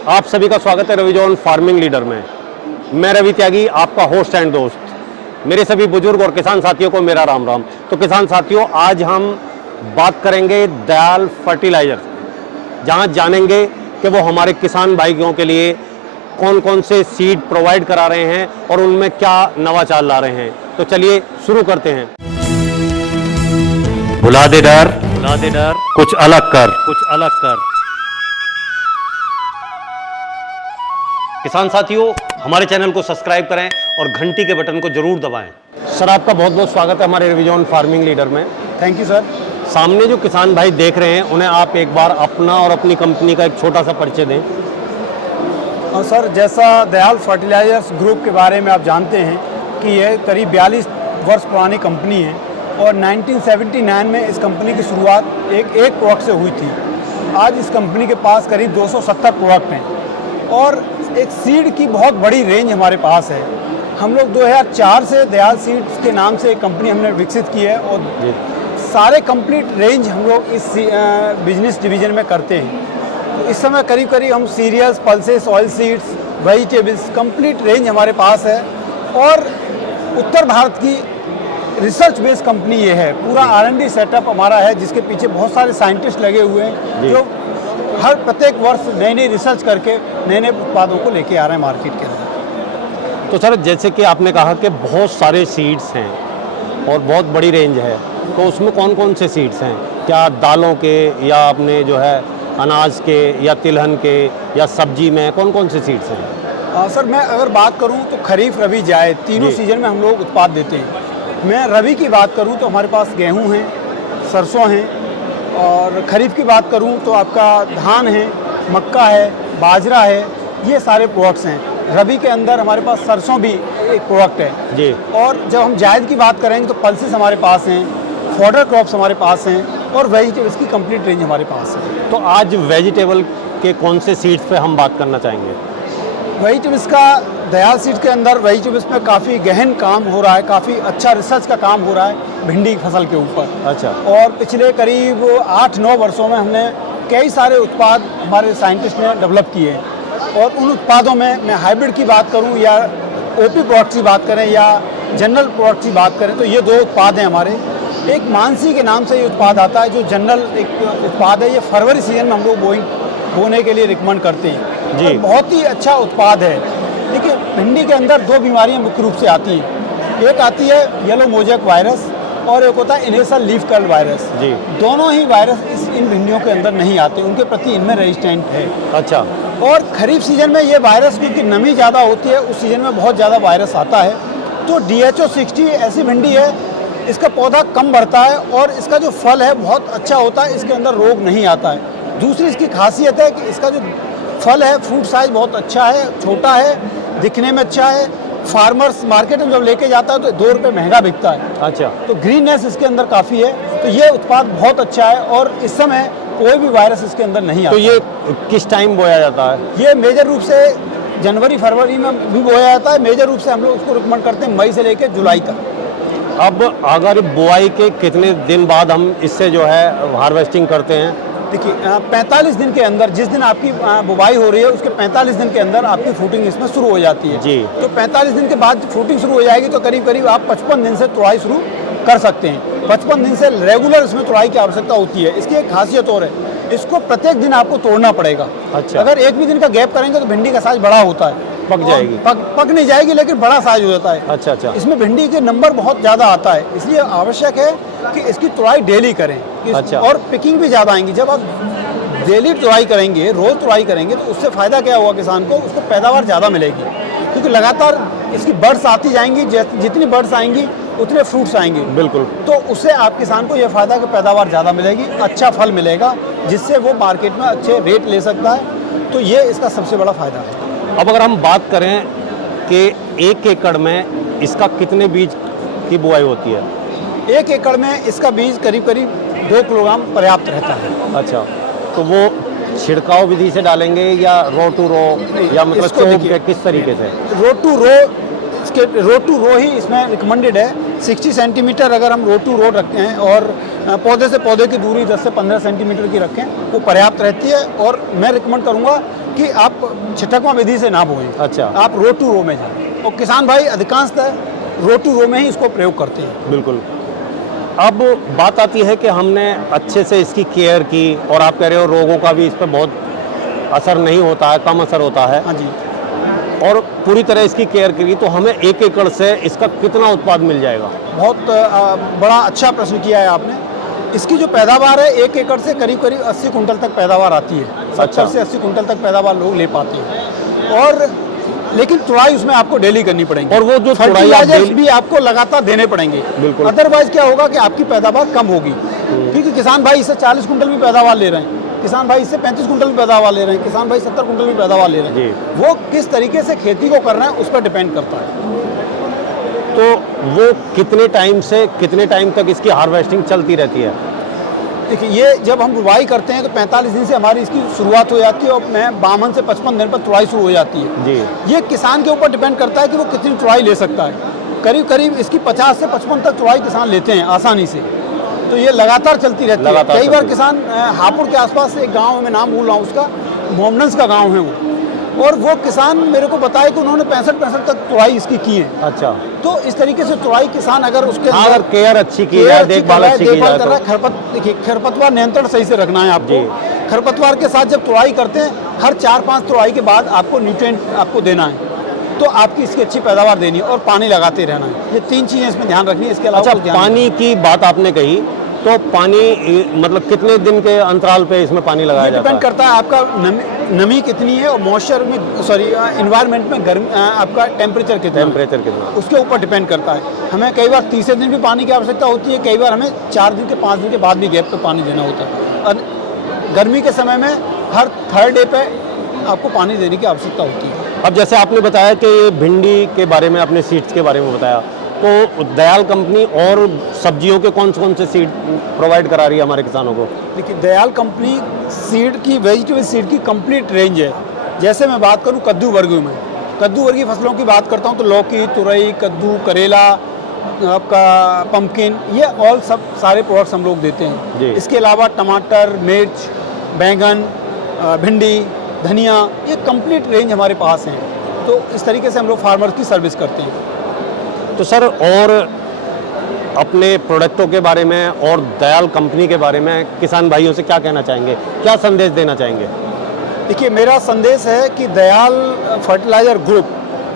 आप सभी का स्वागत है रविजोन फार्मिंग लीडर में। मैं रवि त्यागी, आपका होस्ट एंड दोस्त। मेरे सभी बुजुर्ग और किसान साथियों को मेरा राम राम। तो किसान साथियों, आज हम बात करेंगे दयाल फर्टिलाइजर, जहां जानेंगे कि वो हमारे किसान भाइयों के लिए कौन कौन से सीड प्रोवाइड करा रहे हैं और उनमें क्या नवाचार ला रहे हैं। तो चलिए शुरू करते हैं। भुला दे डर, कुछ अलग कर। किसान साथियों, हमारे चैनल को सब्सक्राइब करें और घंटी के बटन को जरूर दबाएं। सर, आपका बहुत बहुत स्वागत है हमारे रविजोन फार्मिंग लीडर में। Thank you sir. सामने जो किसान भाई देख रहे हैं, उन्हें आप एक बार अपना और अपनी कंपनी का एक छोटा सा परिचय दें। और सर, जैसा दयाल फर्टिलाइजर्स ग्रुप के बारे में आप जानते हैं कि यह करीब 42 वर्ष पुरानी कंपनी है और 1979 में इस कंपनी की शुरुआत एक प्रोडक्ट से हुई थी। आज इस कंपनी के पास करीब 270 प्रोडक्ट हैं और एक सीड की बहुत बड़ी रेंज हमारे पास है। हम लोग 2004 से दयाल सीड्स के नाम से एक कंपनी हमने विकसित की है और सारे कंप्लीट रेंज हम लोग इस बिजनेस डिवीजन में करते हैं। तो इस समय करीब करीब हम cereals, pulses, oil seeds, vegetables complete range हमारे पास है। और उत्तर भारत की रिसर्च बेस्ड कंपनी ये है। पूरा R&D सेटअप हमारा है, जिसके पीछे बहुत सारे साइंटिस्ट लगे हुए हैं जो हर प्रत्येक वर्ष नई नई रिसर्च करके नए नए उत्पादों को लेके आ रहे हैं मार्केट के अंदर। तो सर, जैसे कि आपने कहा कि बहुत सारे सीड्स हैं और बहुत बड़ी रेंज है, तो उसमें कौन कौन से सीड्स हैं? क्या दालों के, या अपने जो है अनाज के, या तिलहन के, या सब्जी में कौन कौन से सीड्स हैं? सर, मैं अगर बात करूं तो खरीफ, रबी, जायद तीनों सीजन में हम लोग उत्पाद देते हैं। मैं रबी की बात करूं तो हमारे पास गेहूं हैं, सरसों हैं, और खरीफ की बात करूं तो आपका धान है, मक्का है, बाजरा है, ये सारे प्रोडक्ट्स हैं। रबी के अंदर हमारे पास सरसों भी एक प्रोडक्ट है जी। और जब हम जायद की बात करेंगे तो पल्सेस हमारे पास हैं, फॉडर क्रॉप्स हमारे पास हैं और वेजिटेबल्स की कंप्लीट रेंज हमारे पास है। तो आज वेजिटेबल के कौन से सीड्स पे हम बात करना चाहेंगे? वेजिटेबल्स का दयाल सीड्स के अंदर वेजिटेबल्स में काफ़ी गहन काम हो रहा है, काफ़ी अच्छा रिसर्च का काम हो रहा है भिंडी की फसल के ऊपर। अच्छा। और पिछले करीब 8-9 वर्षों में हमने कई सारे उत्पाद हमारे साइंटिस्ट ने डेवलप किए हैं और उन उत्पादों में मैं हाइब्रिड की बात करूं या OP प्रोडक्ट्स की बात करें या जनरल प्रोडक्ट्स की बात करें, तो ये 2 उत्पाद हैं हमारे। एक मानसी के नाम से ये उत्पाद आता है, जो जनरल एक उत्पाद है। ये फरवरी सीजन में हम लोग बोने के लिए रिकमेंड करते हैं जी। बहुत ही अच्छा उत्पाद है। देखिए, भिंडी के अंदर 2 बीमारियां मुख्य रूप से आती हैं। एक आती है येलो मोज़ेक वायरस और एक होता है इनहेसल लीफ कर्ल वायरस जी। दोनों ही वायरस इन भिंडियों के अंदर नहीं आते, उनके प्रति इनमें रेजिस्टेंट है। अच्छा। और खरीफ सीजन में ये वायरस, क्योंकि नमी ज़्यादा होती है, उस सीजन में बहुत ज़्यादा वायरस आता है। तो DHO 60 ऐसी भिंडी है, इसका पौधा कम बढ़ता है और इसका जो फल है बहुत अच्छा होता है, इसके अंदर रोग नहीं आता है। दूसरी इसकी खासियत है कि इसका जो फल है, फ्रूट साइज बहुत अच्छा है, छोटा है, दिखने में अच्छा है। फार्मर्स मार्केट में जब लेके जाता है तो 2 रुपये महंगा बिकता है। अच्छा। तो ग्रीननेस इसके अंदर काफ़ी है। तो ये उत्पाद बहुत अच्छा है और इस समय कोई भी वायरस इसके अंदर नहीं आता। तो ये किस टाइम बोया जाता है? ये मेजर रूप से जनवरी फरवरी में भी बोया जाता है। मेजर रूप से हम लोग उसको रिकमेंड करते हैं मई से लेकर जुलाई तक। अब अगर बुआई के कितने दिन बाद हम इससे जो है हार्वेस्टिंग करते हैं? देखिए, 45 दिन के अंदर, जिस दिन आपकी बुवाई हो रही है उसके 45 दिन के अंदर आपकी फ्रूटिंग इसमें शुरू हो जाती है जी। तो 45 दिन के बाद फ्रूटिंग शुरू हो जाएगी तो करीब करीब आप 55 दिन से तुड़ाई शुरू कर सकते हैं। 55 दिन से रेगुलर इसमें तुड़ाई की आवश्यकता होती है। इसकी एक खासियत और है, इसको प्रत्येक दिन आपको तोड़ना पड़ेगा। अच्छा। अगर एक भी दिन का गैप करेंगे तो भिंडी का साइज बड़ा होता है, पक जाएगी। पक नहीं जाएगी, लेकिन बड़ा साइज हो जाता है। अच्छा अच्छा। इसमें भिंडी के नंबर बहुत ज़्यादा आता है, इसलिए आवश्यक है कि इसकी तुड़ाई डेली करें। अच्छा। और पिकिंग भी ज़्यादा आएंगी। जब आप डेली तुड़ाई करेंगे, रोज़ तुड़ाई करेंगे, तो उससे फ़ायदा क्या होगा किसान को, उसको पैदावार ज़्यादा मिलेगी, क्योंकि लगातार इसकी बर्ड्स आती जाएंगी। जितनी बर्ड्स आएंगी उतने फ्रूट्स आएंगे। बिल्कुल। तो उससे आप किसान को यह फ़ायदा कि पैदावार ज़्यादा मिलेगी, अच्छा फल मिलेगा, जिससे वो मार्केट में अच्छे रेट ले सकता है। तो ये इसका सबसे बड़ा फ़ायदा है। अब अगर हम बात करें कि 1 एकड़ में इसका कितने बीज की बुआई होती है? 1 एकड़ में इसका बीज करीब करीब 2 किलोग्राम पर्याप्त रहता है। अच्छा। तो वो छिड़काव विधि से डालेंगे या रो टू रो, या मतलब चौक के किस तरीके से? रो टू रो, इसके रो टू रो ही इसमें रिकमेंडेड है। 60 सेंटीमीटर अगर हम रो टू रो रखते हैं और पौधे से पौधे की दूरी 10 से 15 सेंटीमीटर की रखें, वो पर्याप्त रहती है। और मैं रिकमेंड करूँगा कि आप छिटकवा विधि से ना बोएं, अच्छा। आप रो टू रो में जाएं। और किसान भाई अधिकांशतः रो टू रो में ही इसको प्रयोग करते हैं। बिल्कुल। अब बात आती है कि हमने अच्छे से इसकी केयर की और आप कह रहे हो रोगों का भी इस पर बहुत असर नहीं होता है, कम असर होता है, हाँ जी। और पूरी तरह इसकी केयर करी, तो हमें 1 एकड़ से इसका कितना उत्पाद मिल जाएगा? बहुत बड़ा अच्छा प्रश्न किया है आपने। इसकी जो पैदावार है 1 एकड़ से करीब करीब 80 कुंटल तक पैदावार आती है। 70 से 80 कुंटल तक पैदावार लोग ले पाते हैं। और लेकिन तुड़ाई उसमें आपको डेली करनी पड़ेगी, और वो जो तुड़ाई आप फर्टिलाइजर्स डेली- भी आपको लगातार देने पड़ेंगे। बिल्कुल। अदरवाइज क्या होगा कि आपकी पैदावार कम होगी, क्योंकि किसान भाई इससे 40 कुंटल भी पैदावार ले रहे हैं, किसान भाई इससे 35 कुंटल भी पैदावार ले रहे हैं, किसान भाई 70 कुंटल भी पैदावार ले रहे हैं। वो किस तरीके से खेती को कर रहे हैं उस पर डिपेंड करता है। तो वो कितने टाइम से कितने टाइम तक इसकी हार्वेस्टिंग चलती रहती है? देखिए, ये जब हम बुवाई करते हैं तो 45 दिन से हमारी इसकी शुरुआत हो जाती है और 52 से 55 दिन पर तुड़ाई शुरू हो जाती है। जी। ये किसान के ऊपर डिपेंड करता है कि वो कितनी तुड़ाई ले सकता है। करीब करीब इसकी 50 से 55 तक तुड़ाई किसान लेते हैं आसानी से। तो ये लगातार चलती रहती है। कई बार किसान हापुड़ के आसपास एक गाँव में नाम भूल रहा हूँ उसका, मोमनंस का गाँव है वो, और वो किसान मेरे को बताया कि उन्होंने 65 तक तुड़ाई इसकी की है। अच्छा। तो इस तरीके से तुड़ाई किसान अगर उसके अगर केयर अच्छी की जाए, देखभाल अच्छी की जाए कर रहा है, देखिए खरपतवार नियंत्रण सही से रखना है आपको। खरपतवार के साथ जब तुड़ाई करते हैं, हर 4-5 तुड़ाई के बाद आपको न्यूट्रिएंट आपको देना है, तो आपकी इसकी अच्छी पैदावार देनी है और पानी लगाते रहना है। ये 3 चीज़ें इसमें ध्यान रखनी है। इसके अलावा अच्छा, पानी की बात आपने कही, तो पानी मतलब कितने दिन के अंतराल पे इसमें पानी लगाया जाता है? डिपेंड करता है आपका नमी कितनी है और मॉइस्चर में इन्वायरमेंट में गर्म आपका टेम्परेचर कितना, उसके ऊपर डिपेंड करता है। हमें कई बार तीसरे दिन भी पानी की आवश्यकता होती है, कई बार हमें 4 दिन के 5 दिन के बाद भी गैप पे पानी देना होता है। और गर्मी के समय में हर 3rd डे पे आपको पानी देने की आवश्यकता होती है। अब जैसे आपने बताया कि भिंडी के बारे में, अपने सीड्स के बारे में बताया, तो दयाल कंपनी और सब्जियों के कौन से सीड प्रोवाइड करा रही है हमारे किसानों को? देखिए, दयाल कंपनी सीड की, वेजिटेबल सीड की कंप्लीट रेंज है। जैसे मैं बात करूं कद्दू वर्गीय में, कद्दू वर्गीय फसलों की बात करता हूं तो लौकी, तुरई, कद्दू, करेला, आपका पम्पकिन, ये ऑल सब सारे प्रोडक्ट्स हम लोग देते हैं। इसके अलावा टमाटर, मिर्च, बैंगन, भिंडी, धनिया, ये कंप्लीट रेंज हमारे पास हैं। तो इस तरीके से हम लोग फार्मर की सर्विस करते हैं। तो सर, और अपने प्रोडक्टों के बारे में और दयाल कंपनी के बारे में किसान भाइयों से क्या कहना चाहेंगे, क्या संदेश देना चाहेंगे? देखिए, मेरा संदेश है कि दयाल फर्टिलाइज़र ग्रुप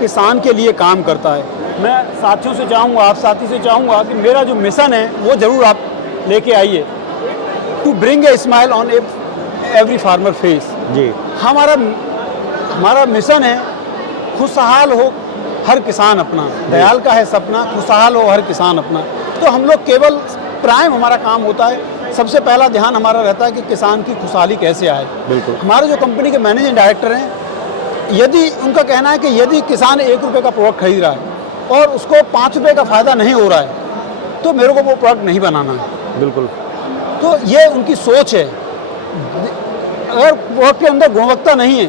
किसान के लिए काम करता है। मैं साथियों से चाहूँगा, आप साथी से चाहूँगा कि मेरा जो मिशन है वो ज़रूर आप लेके आइए, to bring a smile on every farmer face. जी। हमारा मिशन है खुशहाल हो हर किसान अपना। दयाल का है सपना, खुशहाल हो हर किसान अपना। तो हम लोग केवल प्राइम हमारा काम होता है, सबसे पहला ध्यान हमारा रहता है कि किसान की खुशहाली कैसे आए। बिल्कुल। हमारे जो कंपनी के मैनेजिंग डायरेक्टर हैं, यदि उनका कहना है कि यदि किसान 1 रुपये का प्रोडक्ट खरीद रहा है और उसको 5 रुपये का फ़ायदा नहीं हो रहा है, तो मेरे को वो प्रोडक्ट नहीं बनाना है। बिल्कुल। तो ये उनकी सोच है। अगर प्रोडक्ट के अंदर गुणवत्ता नहीं है,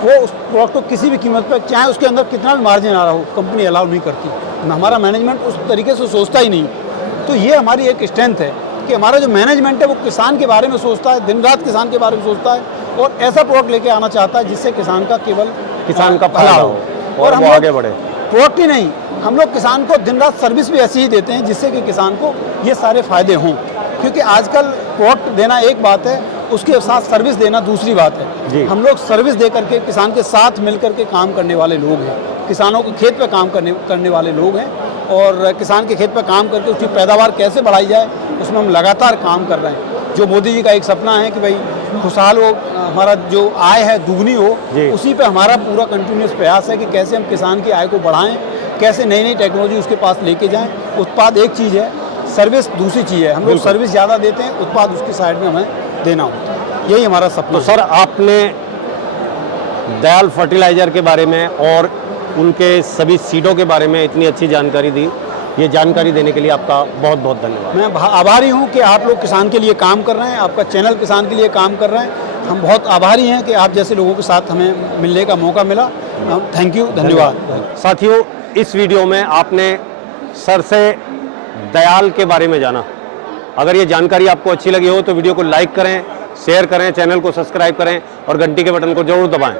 वो उस प्रोडक्ट को किसी भी कीमत पर, चाहे उसके अंदर कितना भी मार्जिन आ रहा हो, कंपनी अलाउ नहीं करती। हमारा मैनेजमेंट उस तरीके से सोचता ही नहीं। तो ये हमारी एक स्ट्रेंथ है कि हमारा जो मैनेजमेंट है वो किसान के बारे में सोचता है, दिन रात किसान के बारे में सोचता है और ऐसा प्रोडक्ट लेके आना चाहता है जिससे किसान का केवल किसान का भला हो और हम आगे बढ़े। प्रोडक्ट ही नहीं, हम लोग किसान को दिन रात सर्विस भी ऐसी ही देते हैं जिससे कि किसान को ये सारे फायदे हों। क्योंकि आजकल प्रोडक्ट देना एक बात है, उसके साथ सर्विस देना दूसरी बात है। हम लोग सर्विस दे करके किसान के साथ मिल करके काम करने वाले लोग हैं, किसानों के खेत पे काम करने वाले लोग हैं और किसान के खेत पे काम करके उसकी पैदावार कैसे बढ़ाई जाए उसमें हम लगातार काम कर रहे हैं। जो मोदी जी का एक सपना है कि भाई खुशहाल हो, हमारा जो आय है दुगनी हो, उसी पे हमारा पूरा कंटिन्यूस प्रयास है कि कैसे हम किसान की आय को बढ़ाएं, कैसे नई नई टेक्नोलॉजी उसके पास लेके जाएं। उत्पाद एक चीज़ है, सर्विस दूसरी चीज़ है। हम लोग सर्विस ज़्यादा देते हैं, उत्पाद उसकी साइड में हमें देना होता है। यही हमारा सपना। तो सर, आपने दयाल फर्टिलाइज़र के बारे में और उनके सभी सीडों के बारे में इतनी अच्छी जानकारी दी। ये जानकारी देने के लिए आपका बहुत बहुत धन्यवाद। मैं आभारी हूँ कि आप लोग किसान के लिए काम कर रहे हैं, आपका चैनल किसान के लिए काम कर रहे हैं। हम बहुत आभारी हैं कि आप जैसे लोगों के साथ हमें मिलने का मौका मिला। थैंक यू, धन्यवाद। साथियों, इस वीडियो में आपने सर से दयाल के बारे में जाना। अगर ये जानकारी आपको अच्छी लगी हो तो वीडियो को लाइक करें, शेयर करें, चैनल को सब्सक्राइब करें और घंटी के बटन को जरूर दबाएं।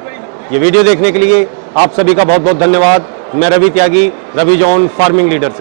ये वीडियो देखने के लिए आप सभी का बहुत बहुत धन्यवाद। मैं रवि त्यागी, रवि जॉन फार्मिंग लीडर से।